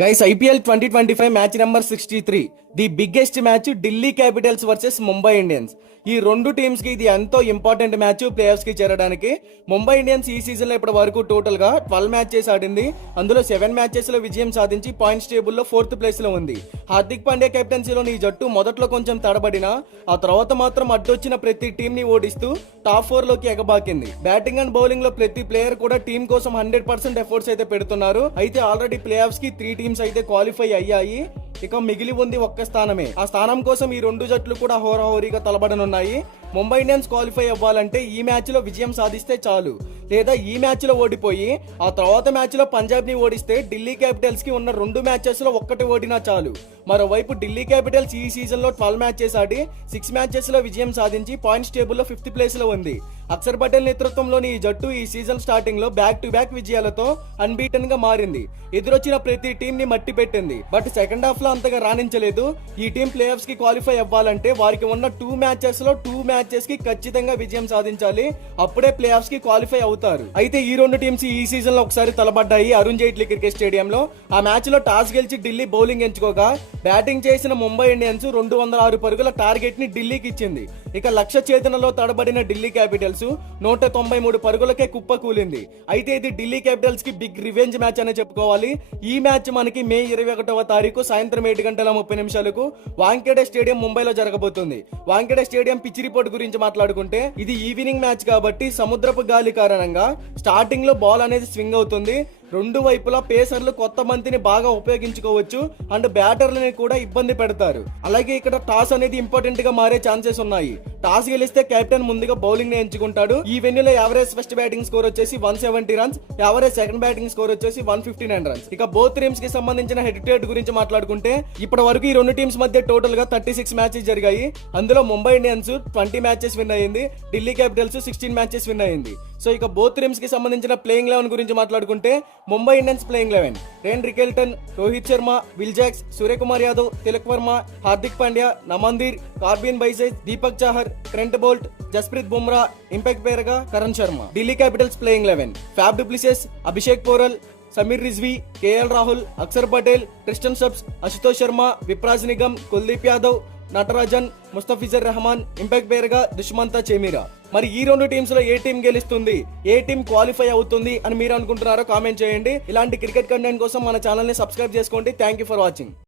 Guys IPL twenty twenty five match number sixty three the biggest match Delhi Capitals versus Mumbai Indians ఈ రెండు టీమ్స్కి ఇది ఎంతో important match ప్లేయర్స్కి చేరడానికి. Mumbai Indians ఈ సీజన్లో ఇప్పటి వరకు టోటల్గా ట్వెల్వ్ మ్యాచెస్ ఆడింది. అందులో సెవెన్ మ్యాచెస్లో విజయం సాధించి పాయింట్స్ టేబుల్లో ఫోర్త్ ప్లేస్లో ఉంది. హార్దిక్ పాండ్యా కెప్టెన్సీలోని ఈ జట్టు మొదట్లో కొంచెం తడబడినా ఆ తర్వాత మాత్రం అడ్డొచ్చిన ప్రతి టీంని ఓడిస్తూ టాప్ ఫోర్లోకి ఎగబాకింది. బ్యాటింగ్ అండ్ బౌలింగ్లో ప్రతి ప్లేయర్ కూడా టీం కోసం హండ్రెడ్ పర్సెంట్ ఎఫర్ట్స్ అయితే పెడుతున్నారు. అయితే ఆల్రెడీ ప్లే కి త్రీ టీమ్స్ అయితే క్వాలిఫై అయ్యాయి. ఇక మిగిలి ఉంది ఒక్క స్థానమే. ఆ స్థానం కోసం ఈ రెండు జట్లు కూడా హోరాహోరీగా తలబడనున్నాయి. ముంబై ఇండియన్స్ క్వాలిఫై అవ్వాలంటే ఈ మ్యాచ్లో విజయం సాధిస్తే చాలు. లేదా ఈ మ్యాచ్లో ఓడిపోయి ఆ తర్వాత మ్యాచ్లో పంజాబ్ని ఓడిస్తే ఢిల్లీ క్యాపిటల్స్కి ఉన్న రెండు మ్యాచెస్లో ఒక్కటి ఓడినా చాలు. మరోవైపు ఢిల్లీ క్యాపిటల్స్ ఈ సీజన్లో ట్వెల్వ్ మ్యాచెస్ ఆడి సిక్స్ మ్యాచెస్లో విజయం సాధించి పాయింట్స్ టేబుల్లో ఫిఫ్త్ ప్లేస్లో ఉంది. అక్షర్ పటేల్ నేతృత్వంలోని ఈ జట్టు ఈ సీజన్ స్టార్టింగ్లో బ్యాక్ టు బ్యాక్ విజయాలతో అన్బీటన్గా మారింది. ఎదురొచ్చిన ప్రతి టీం ని మట్టి పెట్టింది. బట్ సెకండ్ హాఫ్లో అంతగా రాణించలేదు. ఈ టీం ప్లే ఆఫ్స్కి క్వాలిఫై అవ్వాలంటే వారికి ఉన్న టూ మ్యాచెస్లో టూ మ్యాచెస్కి ఖచ్చితంగా విజయం సాధించాలి. అప్పుడే ప్లే ఆఫ్స్కి క్వాలిఫై అవుతారు. అయితే ఈ రెండు టీమ్స్ ఈ సీజన్లో ఒకసారి తలబడ్డాయి అరుణ్ జైట్లీ క్రికెట్ స్టేడియంలో. ఆ మ్యాచ్లో టాస్ గెలిచి ఢిల్లీ బౌలింగ్ ఎంచుకోగా బ్యాటింగ్ చేసిన ముంబై ఇండియన్స్ రెండు వందల ఆరు పరుగుల టార్గెట్ని ఢిల్లీకి ఇచ్చింది. ఇక లక్ష చేతనలో తడబడిన ఢిల్లీ క్యాపిటల్స్ నూట తొంభై మూడు పరుగులకే కుప్ప కూలింది. అయితే ఇది ఢిల్లీ క్యాపిటల్స్కి బిగ్ రివెంజ్ మ్యాచ్ అనే చెప్పుకోవాలి. ఈ మ్యాచ్ మనకి మే ఇరవై ఒకటవ తారీఖు సాయంత్రం ఏడు గంటల ముప్పై నిమిషాలకు వాంకేడే స్టేడియం ముంబైలో జరగబోతుంది. వాంకేడే స్టేడియం పిచ్ రిపోర్ట్ గురించి మాట్లాడుకుంటే ఇది ఈవినింగ్ మ్యాచ్ కాబట్టి సముద్రపు గాలి కారణంగా స్టార్టింగ్లో బాల్ అనేది స్వింగ్ అవుతుంది. రెండు వైపులా పేసర్లు కొత్త బంతిని బాగా ఉపయోగించుకోవచ్చు అండ్ బ్యాటర్లని కూడా ఇబ్బంది పెడతారు. అలాగే ఇక్కడ టాస్ అనేది ఇంపార్టెంట్గా మారే ఛాన్సెస్ ఉన్నాయి. టాస్ గెలిస్తే కెప్టెన్ ముందుగా బౌలింగ్ని ఎంచుకుంటాడు. ఈ వెన్యూలో యావరేజ్ ఫస్ట్ బ్యాటింగ్ స్కోర్ వచ్చేసి one seventy runs average second batting score వచ్చేసి వన్ ఫిఫ్టీ నైన్ రన్స్. ఇక బోత్ టీమ్స్కి సంబంధించిన హెడ్ టు హెడ్ గురించి మాట్లాడుకుంటే ఇప్పటి వరకు ఈ రెండు టీమ్స్ మధ్య టోటల్గా థర్టీ సిక్స్ మ్యాచెస్ జరిగాయి. అందులో Mumbai Indians twenty matches win అయ్యింది Delhi Capitals sixteen matches win అయ్యింది సో ఇక బోత్ టీమ్స్కి సంబంధించిన ప్లేయింగ్ లెవెన్ గురించి మాట్లాడుకుంటే Mumbai Indians playing eleven Ryan Rickelton Rohit Sharma Will Jacks Suryakumar Yadav Tilak Varma Hardik Pandya Naman Dhir Corbin బైజైజ్ Deepak Chahar Trent Boult Jasprit Bumrah impact పేరగా Karan Sharma Delhi Capitals playing eleven Faf du Plessis Abhishek Porel Sameer Rizvi K L Rahul Axar Patel క్రిస్టన్ subs Ashutosh Sharma Vipraj Nigam Kuldeep Yadav Natarajan Mustafizur Rahman impact పేరుగా దుష్మంతా చేమీరా మరి ఈ రెండు టీమ్స్లో ఏ టీం గెలుస్తుంది? ఏ టీం క్వాలిఫై అవుతుంది అని మీరు అనుకుంటున్నారో కామెంట్ చేయండి. ఇలాంటి క్రికెట్ కంటెంట్ కోసం మన ఛానల్ని సబ్స్క్రైబ్ చేసుకోండి. Thank you for watching